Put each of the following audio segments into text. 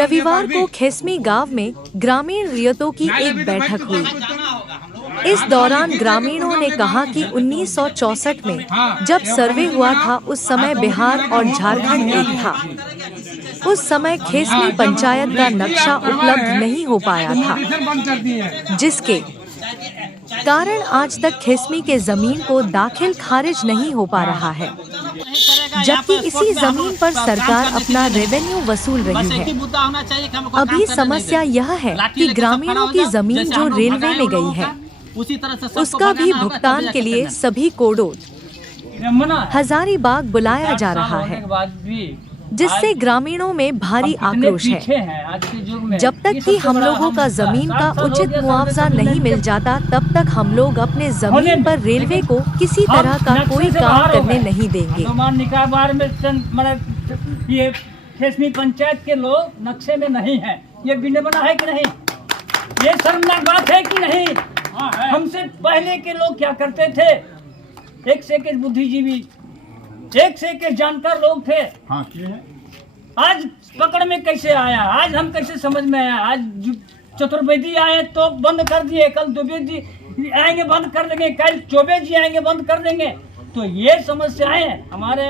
रविवार को खेसमी गांव में ग्रामीण रियतों की एक बैठक हुई। इस दौरान ग्रामीणों ने कहा कि 1964 में जब सर्वे हुआ था उस समय बिहार और झारखंड एक था। उस समय खेसमी पंचायत का नक्शा उपलब्ध नहीं हो पाया था, जिसके कारण आज तक खेसमी के जमीन को दाखिल खारिज नहीं हो पा रहा है, जबकि इसी जमीन पर सरकार अपना रेवेन्यू वसूल रही है। अभी समस्या यह है कि ग्रामीणों की जमीन जो रेलवे में गई है उसका भी भुगतान के लिए सभी कोडों हजारीबाग बुलाया जा रहा है, जिससे ग्रामीणों में भारी आक्रोश है। जब तक कि हम लोगों का जमीन का उचित मुआवजा नहीं मिल जाता तब तक हम लोग अपने जमीन पर रेलवे को किसी तरह का कोई काम करने नहीं देंगे। ये खेसमी पंचायत के लोग नक्शे में नहीं है, ये बिने बना है कि नहीं? ये शर्मनाक बात है कि नहीं? हमसे पहले के लोग क्या करते थे? एक से एक बुद्धिजीवी, एक से एक जानकार लोग थे। आज पकड़ में कैसे आया? आज हम कैसे समझ में आया? आज चतुर्वेदी आए तो बंद कर दिए, कल द्विवेदी आएंगे बंद कर देंगे, कल चौबे जी आएंगे बंद कर देंगे। तो ये समस्याएं हमारे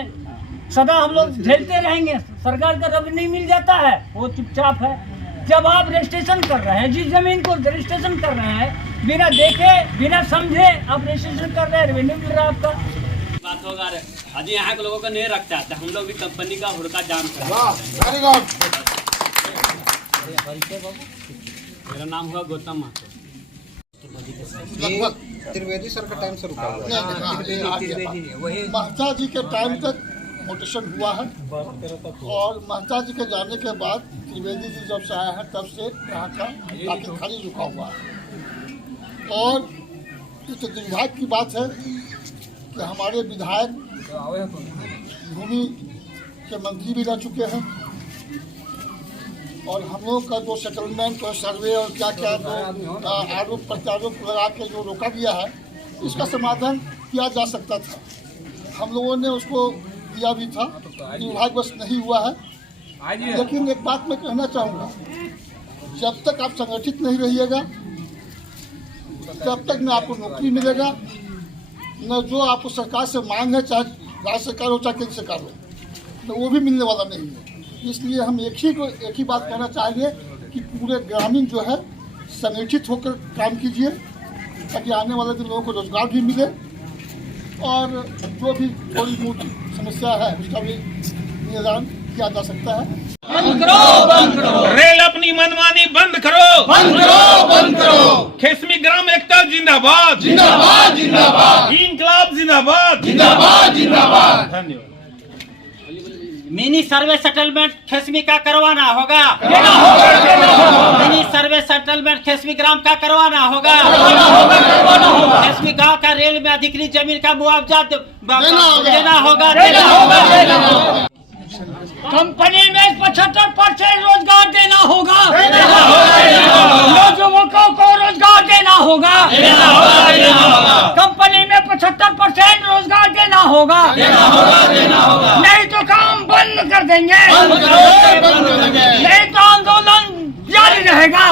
सदा हम लोग झेलते रहेंगे। सरकार का रेवेन्यू नहीं मिल जाता है, वो चुपचाप है। जब आप रजिस्ट्रेशन कर रहे हैं, जिस जमीन को रजिस्ट्रेशन कर रहे हैं, बिना देखे बिना समझे आप रजिस्ट्रेशन कर रहे हैं, रेवेन्यू मिल रहा है आपका। बात होगा अजी यहाँ के लोगों को नहीं रखता है, हम लोग भी कंपनी का हुड़का जाम कर। मेरा नाम हुआ गौतम महतो। त्रिवेदी सर का टाइम से रुका महता जी के टाइम तक मोटेशन हुआ है और महता जी के जाने के बाद त्रिवेदी जी जब से आए हैं तब से यहाँ का काफी खाली रुका हुआ है। और इस दुर्भाग्य की बात है कि हमारे विधायक भूमि के मंत्री भी रह चुके हैं और हम लोग का जो सेटलमेंट और सर्वे और क्या क्या जो आरोप प्रत्यारोप लगा के जो रोका गया है, इसका समाधान किया जा सकता था। हम लोगों ने उसको दिया भी था, दुर्भाग्यवश नहीं हुआ है। लेकिन एक बात मैं कहना चाहूँगा, जब तक आप संगठित नहीं रहिएगा तब तक न आपको नौकरी मिलेगा, न जो आपको सरकार से मांग है, चाहे राज्य सरकार हो चाहे केंद्र सरकार हो, तो वो भी मिलने वाला नहीं है। इसलिए हम एक ही बात कहना चाहेंगे कि पूरे ग्रामीण जो है संगठित होकर काम कीजिए, ताकि आने वाले दिन लोगों को रोजगार भी मिले और जो भी थोड़ी मोटी समस्या है उसका भी निदान किया जा सकता है। बंद करो। रेल अपनी मनमानी बंद करो। बंद करो। खेसमी ग्राम एकता जिंदाबाद। इंकलाब जिंदाबाद। धन्यवाद। मिनी सर्वे सेटलमेंट खेसमी का करवाना होगा। मिनी सर्वे सेटलमेंट खेसमी ग्राम का करवाना होगा। खेसमी गांव का रेल में अधिकृत जमीन का मुआवजा देना होगा। कंपनी में 75% रोजगार देना होगा। युवकों को रोजगार देना होगा। कंपनी में 75% रोजगार देना होगा। नहीं तो काम बंद कर देंगे। नहीं तो आंदोलन जारी रहेगा।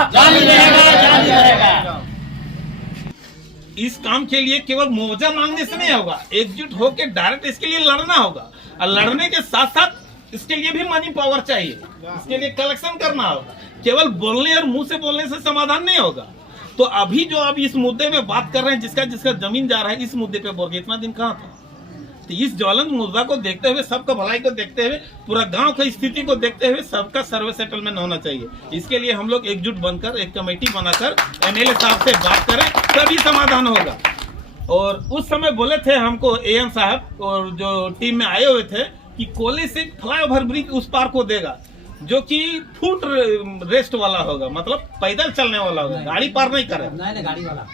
इस काम के लिए केवल मुआवजा मांगने से नहीं होगा, एकजुट होकर डायरेक्ट इसके लिए लड़ना होगा। और लड़ने के साथ साथ इसके लिए भी मनी पावर चाहिए, इसके लिए कलेक्शन करना होगा। केवल बोलने और मुंह से बोलने से समाधान नहीं होगा। तो अभी जो अब इस मुद्दे में बात कर रहे हैं, जिसका जमीन जा रहा है, इस मुद्दे पे बोल के इतना दिन कहाँ था? तो इस ज्वलंत मुद्दा को देखते हुए, सबका भलाई को देखते हुए, पूरा गांव की स्थिति को देखते हुए सबका सर्वे सेटलमेंट होना चाहिए। इसके लिए हम लोग एकजुट बनकर एक कमेटी बनाकर एमएलए साहब से बात करें, तभी समाधान होगा। और उस समय बोले थे हमको एएम साहब और जो टीम में आए हुए थे कि कोले से फ्लाईओवर ब्रिज उस पार को देगा, जो कि फुट रेस्ट वाला होगा, मतलब पैदल चलने वाला होगा, गाड़ी पार नहीं करे। नहीं गाड़ी वाला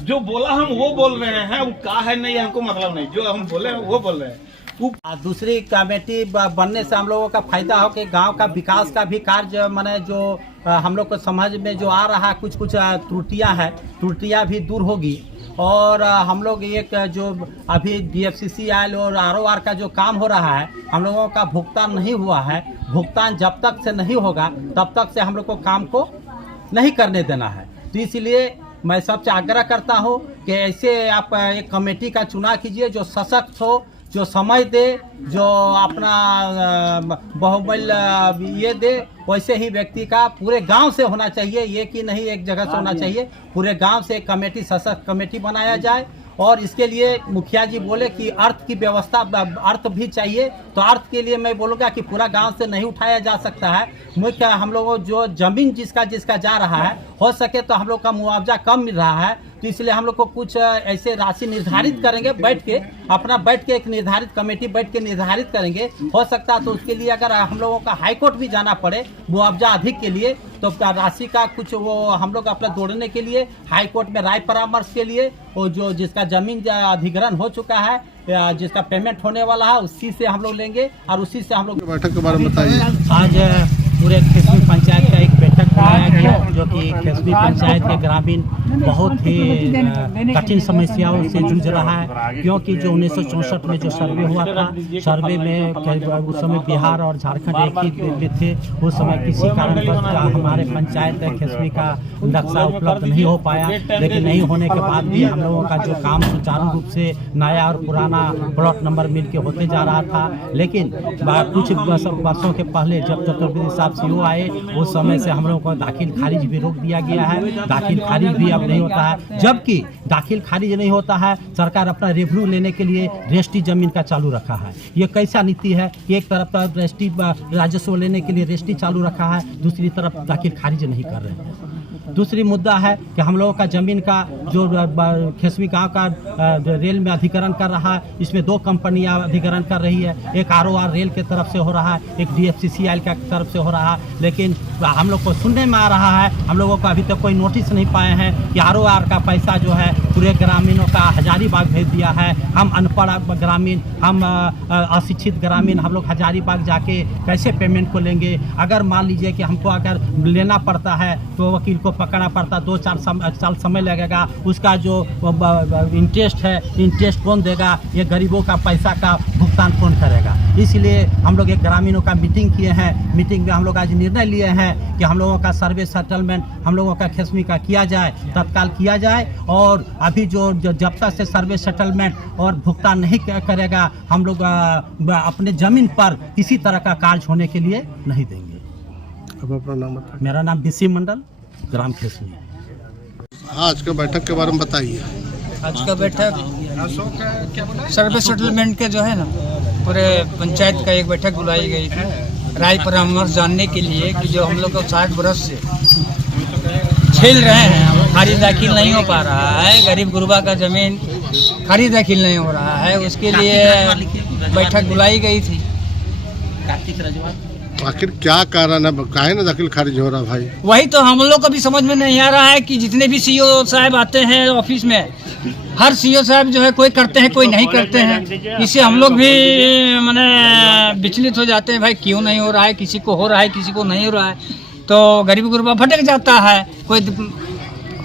जो बोला हम वो बोल रहे हैं, वो का है नहीं हमको मतलब नहीं, जो हम बोले वो बोल रहे हैं। दूसरी कमेटी बनने से हम लोगों का फायदा हो कि गांव का विकास का भी कार्य माने जो हम लोग को समझ में जो आ रहा है, कुछ त्रुटियां भी दूर होगी। और हम लोग एक जो अभी DFCC आयल और ROR का जो काम हो रहा है, हम लोगों का भुगतान नहीं हुआ है, भुगतान जब तक से नहीं होगा तब तक से हम लोग को काम को नहीं करने देना है। तो इसलिए मैं सबसे आग्रह करता हूँ कि ऐसे आप एक कमेटी का चुनाव कीजिए जो सशक्त हो, जो समय दे, जो अपना बाहुबल ये दे। वैसे ही व्यक्ति का पूरे गांव से होना चाहिए, ये कि नहीं एक जगह से होना चाहिए। पूरे गांव से एक कमेटी, सशक्त कमेटी बनाया जाए। और इसके लिए मुखिया जी बोले कि अर्थ की व्यवस्था, अर्थ भी चाहिए। तो अर्थ के लिए मैं बोलूँगा कि पूरा गांव से नहीं उठाया जा सकता है। मुख्य हम लोगों जो जमीन जिसका जा रहा है, हो सके तो हम लोग का मुआवजा कम मिल रहा है। तो इसलिए हम लोग को कुछ ऐसे राशि निर्धारित करेंगे, बैठ के एक निर्धारित कमेटी बैठ के निर्धारित करेंगे। हो सकता है तो उसके लिए अगर हम लोगों का हाई कोर्ट भी जाना पड़े मुआवजा अधिक के लिए, तो राशि का कुछ वो हम लोग अपना जोड़ने के लिए हाई कोर्ट में राय परामर्श के लिए, और जो जिसका जमीन अधिग्रहण हो चुका है, जिसका पेमेंट होने वाला है, उसी से हम लोग लेंगे और उसी से हम लोग। बैठक के बारे में बताइए। आज पूरे खेसमी पंचायत का एक बैठक बुलाया गया, जो कि खेसमी पंचायत के ग्रामीण बहुत ही कठिन समस्याओं से जूझ रहा है। क्योंकि जो 1964 में जो सर्वे हुआ था, सर्वे में उस समय बिहार और झारखंड एक ही में थे। उस समय किसी कारणवश हमारे पंचायत खेसमी का नक्शा उपलब्ध नहीं हो पाया। लेकिन नहीं होने के बाद भी हम लोगों का जो काम सुचारू रूप से नया और पुराना प्लॉट नंबर मिल के होते जा रहा था। लेकिन कुछ वर्षों के पहले जब चतुर्वेदी साहब सीओ आए, उस समय से हम लोगों को दाखिल खारिज भी रोक दिया गया है। दाखिल खारिज भी अब नहीं होता है। जबकि दाखिल खारिज नहीं होता है, सरकार अपना रेवेन्यू लेने के लिए रजिस्ट्री जमीन का चालू रखा है। ये कैसा नीति है? एक तरफ रजिस्ट्री राजस्व लेने के लिए रजिस्ट्री चालू रखा है, दूसरी तरफ दाखिल खारिज नहीं कर रहे हैं। दूसरी मुद्दा है कि हम लोगों का जमीन का जो खेसमी गांव का रेल में अधिग्रहण कर रहा है, इसमें 2 कंपनियां अधिग्रहण कर रही है। एक ROR रेल के तरफ से हो रहा है, एक DFCCIL की तरफ से हो रहा है। लेकिन हम लोग को सुनने में आ रहा है, हम लोगों को अभी तक कोई नोटिस नहीं पाए हैं कि ROR का पैसा जो है पूरे ग्रामीणों का हजारीबाग भेज दिया है। हम अनपढ़ ग्रामीण, हम अशिक्षित ग्रामीण, हम लोग हजारीबाग जाके कैसे पेमेंट को लेंगे? अगर मान लीजिए कि हमको अगर लेना पड़ता है तो वकील को पकड़ना पड़ता, 2-4 साल समय लगेगा। उसका जो इंटरेस्ट है, इंटरेस्ट कौन देगा? ये गरीबों का पैसा का भुगतान कौन करेगा? इसलिए हम लोग एक ग्रामीणों का मीटिंग किए हैं। मीटिंग में हम लोग आज निर्णय लिए हैं कि हम लोगों का सर्वे सेटलमेंट हम लोगों का खेसमी का किया जाए, तत्काल किया जाए। और अभी जो जब तक से सर्वे सेटलमेंट और भुगतान नहीं करेगा, हम लोग अपने जमीन पर किसी तरह का कार्य होने के लिए नहीं देंगे। अब अपना नाम बताइए। मेरा नाम BC मंडल, ग्राम खेसमी। आज के बैठक के बारे में बताइए। आज का बैठक सर्वे सेटलमेंट के जो है ना, पूरे पंचायत का एक बैठक बुलाई गई थी राय परामर्श जानने के लिए कि जो हम लोग को 60 बरस से झेल रहे हैं, खारिज दाखिल नहीं हो पा रहा है, गरीब गुरबा का जमीन खारिज दाखिल नहीं हो रहा है, उसके लिए बैठक बुलाई गई थी। आखिर क्या कारण है, काहे ना दाखिल खारिज हो रहा भाई? वही तो हम लोग को भी समझ में नहीं आ रहा है कि जितने भी CEO साहब आते हैं ऑफिस में, हर CEO साहब जो है कोई करते हैं कोई नहीं करते हैं। इससे हम लोग भी माने विचलित हो जाते हैं, भाई क्यों नहीं हो रहा है? किसी को हो रहा है, किसी को नहीं हो रहा है, तो गरीब गुरबा भटक जाता है। कोई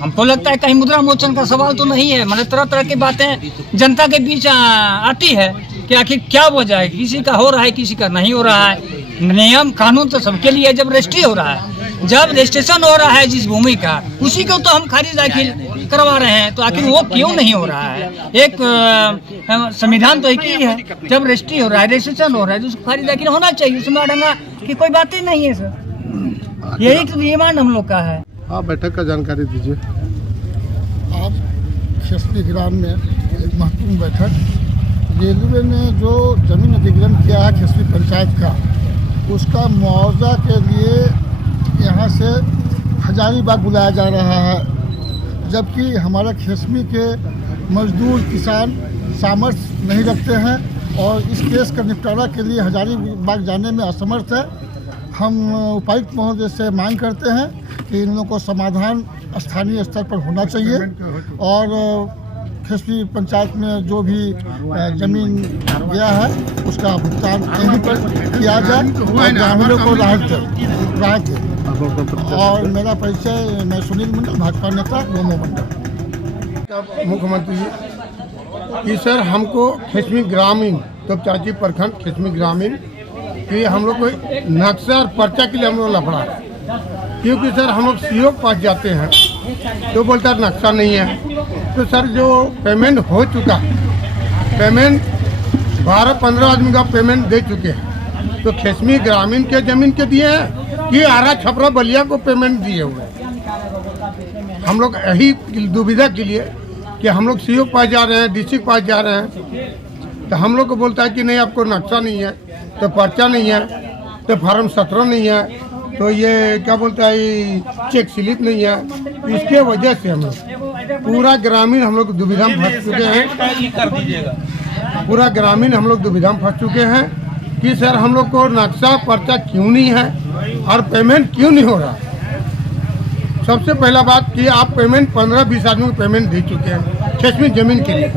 हमको लगता है कहीं मुद्रा मोचन का सवाल तो नहीं है। मतलब तरह तरह की बातें जनता के बीच आती है कि आखिर क्या वजह है, किसी का हो रहा है किसी का नहीं हो रहा है। नियम कानून तो सबके लिए, जब रजिस्ट्री हो रहा है, जब रजिस्ट्रेशन हो रहा है जिस भूमि का, उसी को तो हम खारिज दाखिल करवा रहे हैं, तो आखिर वो क्यों नहीं हो रहा है? एक संविधान तो एक ही है, जब रजिस्ट्री हो रहा है, रजिस्ट्रेशन हो रहा है, तो उसको खारिज दाखिल होना चाहिए। उसमें अड़ंगा की कोई बात ही नहीं है सर, यही तो डिमांड हम लोग का है। हाँ, बैठक का जानकारी दीजिए। आज खेसमी ग्राम में एक महत्वपूर्ण बैठक, रेलवे ने जो जमीन अधिग्रहण किया है खेसमी पंचायत का, उसका मुआवजा के लिए यहाँ से हजारीबाग बुलाया जा रहा है। जबकि हमारे खेसमी के मजदूर किसान सामर्थ्य नहीं रखते हैं और इस केस का निपटारा के लिए हजारीबाग जाने में असमर्थ है। हम उपायुक्त महोदय से मांग करते हैं कि इन लोगों को समाधान स्थानीय स्तर पर होना चाहिए और खेसमी पंचायत में जो भी जमीन गया है उसका भुगतान यहीं पर किया जाए और ग्रामीणों को राहत दे। और मेरा परिचय, मैं सुनील मंडल, भाजपा नेता, गोमो मंडल। मुख्यमंत्री जी, सर हमको खेसमी ग्रामीण, तोपचांची प्रखंड खेसमी ग्रामीण कि हम लोग को नक्शा और पर्चा के लिए हम लोग लफड़ा है। क्योंकि सर हम लोग सीओ के पास जाते हैं तो बोलता है नक्शा नहीं है। तो सर जो पेमेंट हो चुका है, पेमेंट 12-15 आदमी का पेमेंट दे चुके हैं। तो खेसमी ग्रामीण के जमीन के दिए हैं कि आरा छपरा बलिया को पेमेंट दिए हुए हैं। हम लोग यही दुविधा के लिए कि हम लोग सीओ के पास जा रहे हैं, डीसी के पास जा रहे हैं, तो हम लोग को बोलता है कि नहीं आपको नक्शा नहीं है, तो पर्चा नहीं है, तो फार्म 17 नहीं है, तो ये क्या बोलता है चेक स्लिप नहीं है। इसके वजह से हम लोग पूरा ग्रामीण हम लोग दुविधा में फंस चुके हैं। पूरा ग्रामीण हम लोग दुविधा में फंस चुके हैं कि सर हम लोग को नक्शा पर्चा क्यों नहीं है और पेमेंट क्यों नहीं हो रहा। सबसे पहला बात कि आप पेमेंट 15-20 आदमी को पेमेंट दे चुके हैं खेसमी जमीन के लिए।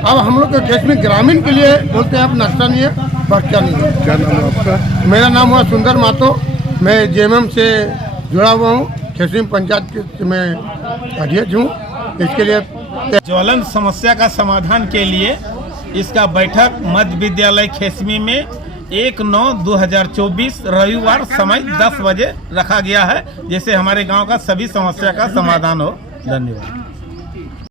अब हम लोग खेसमी ग्रामीण के लिए बोलते हैं आप नक्शा नहीं है, पर्चा नहीं है। क्या नाम है आपका? मेरा नाम हुआ सुंदर मातो, मैं जेएमएम से जुड़ा हुआ हूँ, खेसमी पंचायत के मैं अध्यक्ष हूँ। इसके लिए ज्वलन समस्या का समाधान के लिए इसका बैठक मध्य विद्यालय खेसमी में 1/9/2024 रविवार समय 10 बजे रखा गया है, जिससे हमारे गांव का सभी समस्या का समाधान हो। धन्यवाद।